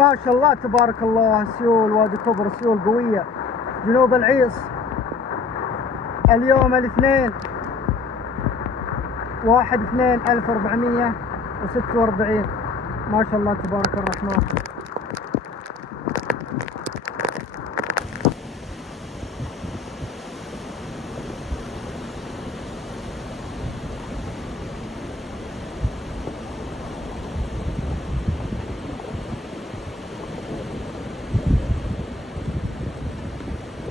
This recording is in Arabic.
ما شاء الله تبارك الله. سيول وادي كبر، سيول قوية. جنوب العيص اليوم الاثنين 1/2/1446. ما شاء الله تبارك الرحمن.